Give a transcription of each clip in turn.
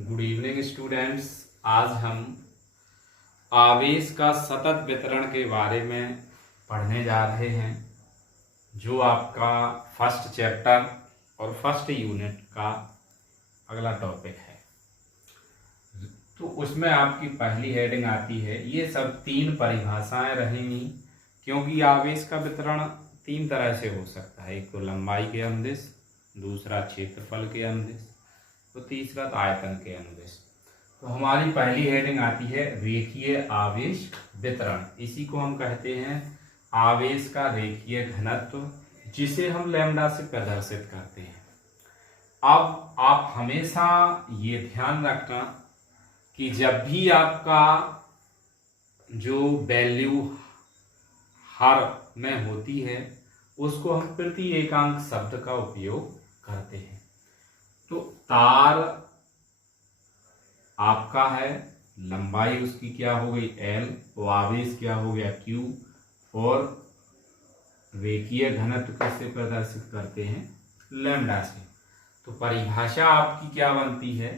Good evening students. आज हम आवेश का सतत वितरण के बारे में पढ़ने जा रहे हैं, जो आपका फर्स्ट चैप्टर और फर्स्ट यूनिट का अगला टॉपिक है। तो उसमें आपकी पहली हेडिंग आती है, ये सब तीन परिभाषाएं रहेंगी, क्योंकि आवेश का वितरण तीन तरह से हो सकता है। एक तो लंबाई के अनुदिश, दूसरा क्षेत्रफल के अनुदिश, तो तीसरा आयतन के अनुदिश। तो हमारी पहली हेडिंग आती है रेखीय आवेश वितरण। इसी को हम कहते हैं आवेश का रेखीय घनत्व, जिसे हम लैम्ब्डा से प्रदर्शित करते हैं। अब आप हमेशा ये ध्यान रखना कि जब भी आपका जो वैल्यू हर में होती है, उसको हम प्रति एकांक शब्द का उपयोग करते हैं। तो तार आपका है, लंबाई उसकी क्या हो गई L, तो आवेश क्या हो गया Q, और रेखीय घनत्व किससे प्रदर्शित करते हैं? लैम्ब्डा से। तो परिभाषा आपकी क्या बनती है?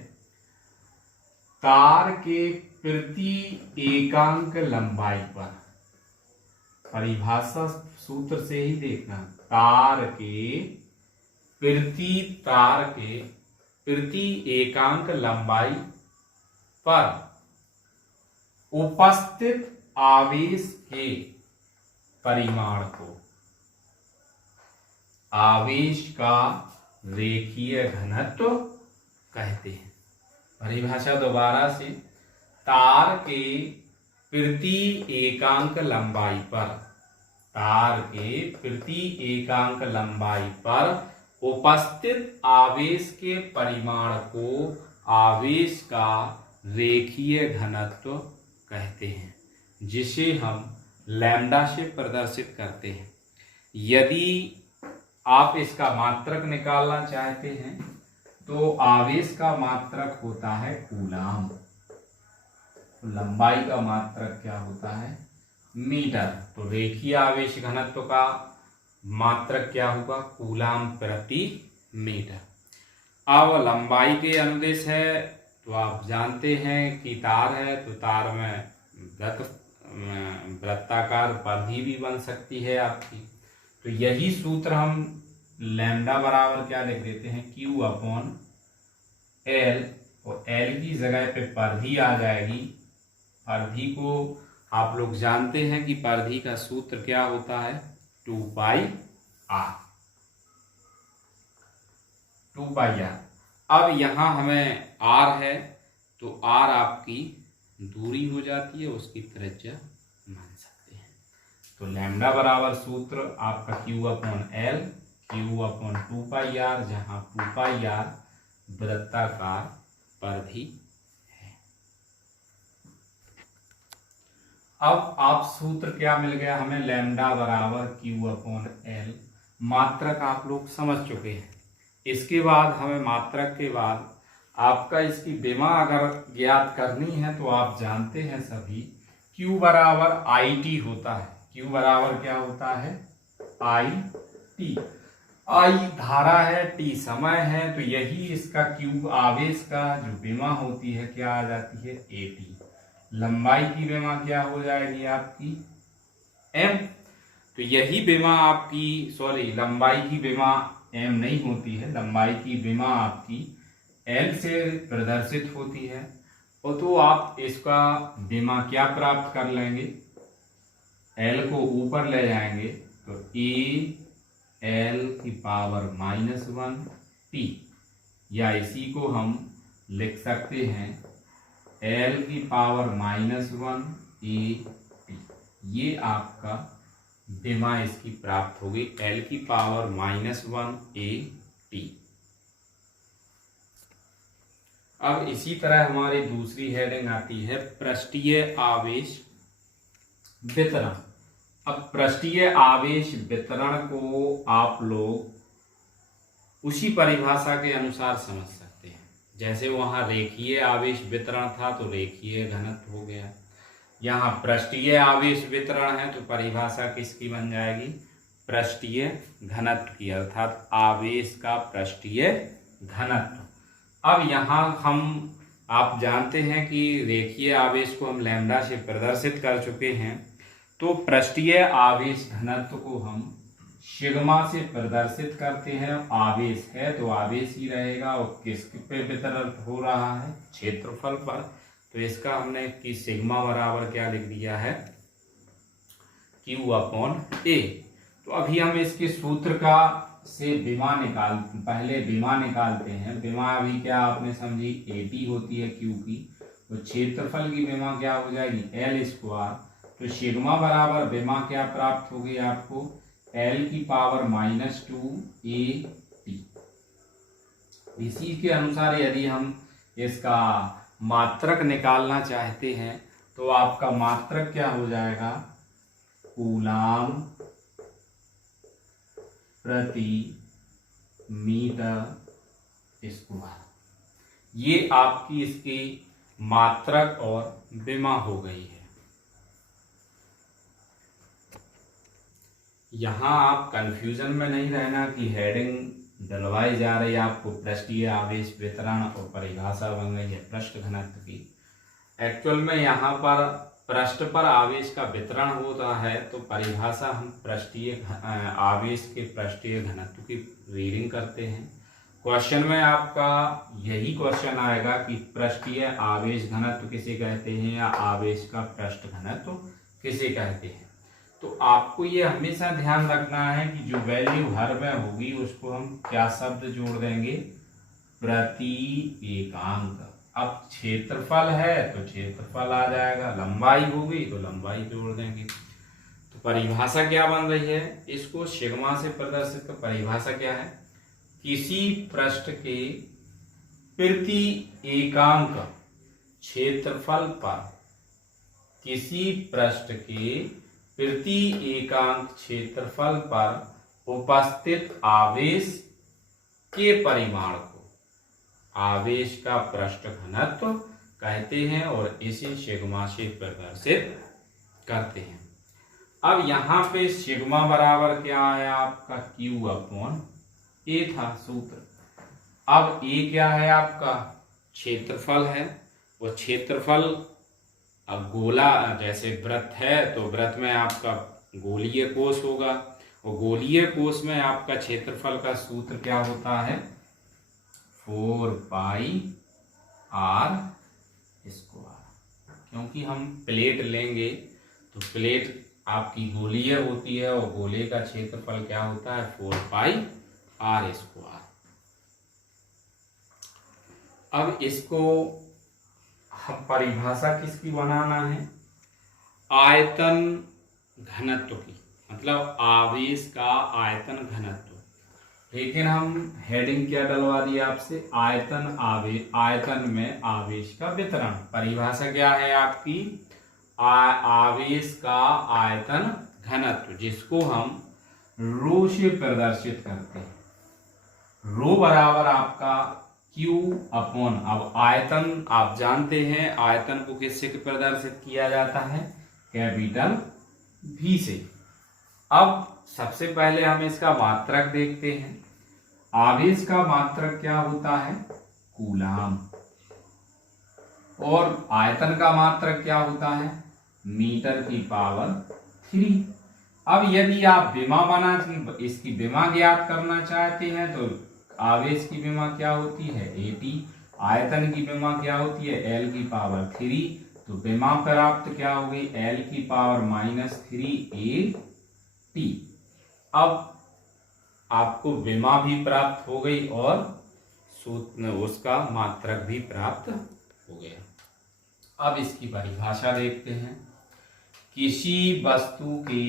तार के प्रति एकांक लंबाई पर, परिभाषा सूत्र से ही देखना, तार के प्रति एकांक लंबाई पर उपस्थित आवेश के परिमाण को आवेश का रेखीय घनत्व कहते हैं। परिभाषा दोबारा से, तार के प्रति एकांक लंबाई पर, तार के प्रति एकांक लंबाई पर उपस्थित आवेश के परिमाण को आवेश का रेखीय घनत्व कहते हैं, जिसे हम लैम्ब्डा से प्रदर्शित करते हैं। यदि आप इसका मात्रक निकालना चाहते हैं तो आवेश का मात्रक होता है कूलाम, लंबाई का मात्रक क्या होता है? मीटर। तो रेखीय आवेश घनत्व का मात्रक क्या होगा? कूलाम प्रति मीटर। अब लंबाई के अनुदिश है, तो आप जानते हैं कि तार है, तो तार में वृत्ताकार परिधि भी बन सकती है आपकी। तो यही सूत्र हम लैम्ब्डा बराबर क्या लिख देते हैं? Q अपॉन L, और L की जगह पे परिधि आ जाएगी। परिधि को आप लोग जानते हैं कि परिधि का सूत्र क्या होता है? 2πr। अब यहां हमें r है, तो r आपकी दूरी हो जाती है, उसकी त्रिज्या मान सकते हैं। तो लैम्ब्डा बराबर सूत्र आपका Q upon L, Q upon 2πr, जहां 2πr वृत्ताकार परिधि है। अब आप सूत्र क्या मिल गया हमें? लैम्ब्डा बराबर Q अपॉन L। मात्रक आप लोग समझ चुके हैं। इसके बाद हमें मात्रक के बाद आपका इसकी विमा अगर ज्ञात करनी है, तो आप जानते हैं सभी Q बराबर IT होता है। Q बराबर क्या होता है? IT। I धारा है, T समय है, तो यही इसका Q आवेश का जो विमा होती है क्या आ जाती है? AT। लंबाई की विमा क्या हो जाएगी आपकी? M। तो यही विमा आपकी, लंबाई की विमा M नहीं होती है, लंबाई की विमा आपकी L से प्रदर्शित होती है। और तो आप इसका विमा क्या प्राप्त कर लेंगे? L को ऊपर ले जाएंगे तो AL की पावर -1T, या इसी को हम लिख सकते हैं L की पावर -1AT। ये आपका विमा इसकी प्राप्त होगी, L की पावर -1AT। अब इसी तरह हमारी दूसरी हेडिंग आती है पृष्ठीय आवेश वितरण। अब पृष्ठीय आवेश वितरण को आप लोग उसी परिभाषा के अनुसार समझ सकते हैं। जैसे वहां रेखीय आवेश वितरण था, तो रेखीय घनत्व हो गया। यहाँ पृष्ठीय आवेश वितरण है, तो परिभाषा किसकी बन जाएगी? पृष्ठीय घनत्व की, अर्थात आवेश का पृष्ठीय घनत्व। अब यहाँ हम आप जानते हैं कि रेखीय आवेश को हम लैम्ब्डा से प्रदर्शित कर चुके हैं, तो पृष्ठीय आवेश घनत्व को हम सिग्मा से प्रदर्शित करते हैं। आवेश है तो आवेश ही रहेगा, और किस पे वितरण हो रहा है, क्षेत्रफल पर। तो इसका हमने कि सिग्मा बराबर क्या लिख दिया है, Q/A। तो अभी हम इसके सूत्र का से पहले विमा निकालते हैं। विमा अभी क्या आपने समझी, AT होती है Q की, तो क्षेत्रफल की विमा क्या हो जाएगी, L²। तो सिग्मा बराबर विमा क्या प्राप्त होगी आपको, L⁻²AT। इसी के अनुसार यदि हम इसका मात्रक निकालना चाहते हैं तो आपका मात्रक क्या हो जाएगा, कूलाम प्रति मीटर स्क्वायर। ये आपकी इसकी मात्रक और विमा हो गई है। यहाँ आप कंफ्यूजन में नहीं रहना कि हेडिंग डलवाई जा रही है आपको, पृष्ठीय आवेश वितरण और परिभाषा बन गई है पृष्ठ घनत्व की। एक्चुअल में यहाँ पर पृष्ठ पर आवेश का वितरण होता है, तो परिभाषा हम पृष्ठीय आवेश के पृष्ठीय घनत्व की रीडिंग करते हैं। क्वेश्चन में आपका यही क्वेश्चन आएगा कि पृष्ठीय आवेश घनत्व किसे कहते हैं, या आवेश का पृष्ठ घनत्व किसे कहते हैं। तो आपको ये हमेशा ध्यान रखना है कि जो वैल्यू हर में होगी उसको हम क्या शब्द जोड़ देंगे, प्रति एकांक। अब क्षेत्रफल है तो क्षेत्रफल आ जाएगा, लंबाई होगी तो लंबाई जोड़ देंगे। तो परिभाषा क्या बन रही है, इसको सिग्मा से प्रदर्शित कर। परिभाषा क्या है, किसी पृष्ठ के प्रति एकांक क्षेत्रफल पर, किसी पृष्ठ के प्रति एकांक क्षेत्रफल पर उपस्थित आवेश के परिमाण को आवेश का पृष्ठ घनत्व कहते हैं, और इसे सिग्मा से प्रदर्शित करते हैं। अब यहाँ पे सिग्मा बराबर क्या आया आपका, Q/A था सूत्र। अब A क्या है आपका, क्षेत्रफल है। वो क्षेत्रफल, अब गोला जैसे वृत्त है तो वृत्त में आपका गोलीय कोश होगा, और गोलीय कोश में आपका क्षेत्रफल का सूत्र क्या होता है, 4πr²। क्योंकि हम प्लेट लेंगे तो प्लेट आपकी गोलीय होती है, और गोले का क्षेत्रफल क्या होता है, 4πr²। अब इसको हम परिभाषा किसकी बनाना है, आयतन घनत्व की, मतलब आवेश का आयतन घनत्व। लेकिन हम हेडिंग क्या डलवा दी आपसे, आयतन में आवेश का वितरण। परिभाषा क्या है आपकी, आवेश का आयतन घनत्व, जिसको हम रो से प्रदर्शित करते हैं। रो बराबर आपका Q/, अब आयतन आप जानते हैं, आयतन को किससे प्रदर्शित किया जाता है, कैपिटल V से। अब सबसे पहले हम इसका मात्रक देखते हैं। आवेश का मात्रक क्या होता है, कूलाम, और आयतन का मात्रक क्या होता है, m⁻³ अब यदि आप विमा इसकी विमा ज्ञात करना चाहते हैं तो आवेश की विमा क्या होती है, AT। आयतन की विमा क्या होती है, L⁻³ तो विमा प्राप्त क्या होगी, L⁻³ अब आपको विमा भी प्राप्त हो गई और उसका मात्रक भी प्राप्त हो गया। अब इसकी परिभाषा देखते हैं। किसी वस्तु के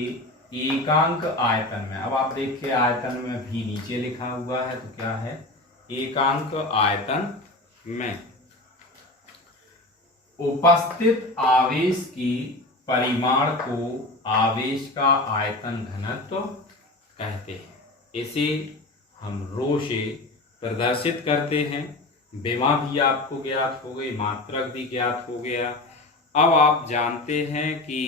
एकांक आयतन में, अब आप देखिए आयतन में भी नीचे लिखा हुआ है, तो क्या है, एकांक आयतन में उपस्थित आवेश की परिमाण को आवेश का आयतन घनत्व कहते हैं। इसे हम रो से प्रदर्शित करते हैं। विमा भी आपको ज्ञात हो गई, मात्रक भी ज्ञात हो गया। अब आप जानते हैं कि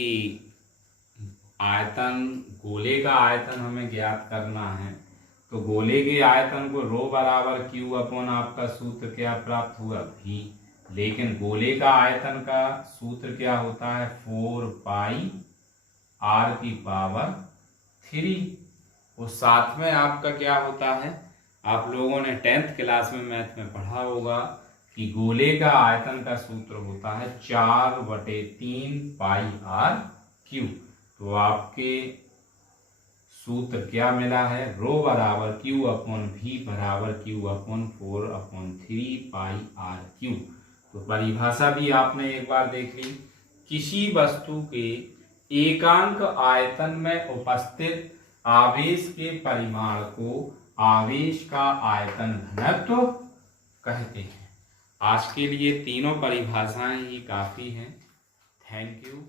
आयतन, गोले का आयतन हमें ज्ञात करना है, तो गोले के आयतन को रो बराबर Q/, आपका सूत्र क्या प्राप्त हुआ, V। लेकिन गोले का आयतन का सूत्र क्या होता है, 4 पाई r की पावर 3। और साथ में आपका क्या होता है, आप लोगों ने 10th क्लास में मैथ में पढ़ा होगा कि गोले का आयतन का सूत्र होता है 4/3 पाई r क्यूब। तो आपके सूत्र क्या मिला है, रो बराबर क्यू अपॉन वी बराबर क्यू अपॉन 4/3 पाई r क्यूब। तो परिभाषा भी आपने एक बार देख ली, किसी वस्तु के एकांक आयतन में उपस्थित आवेश के परिमाण को आवेश का आयतन घनत्व कहते हैं। आज के लिए तीनों परिभाषाएं ही काफी हैं। Thank you.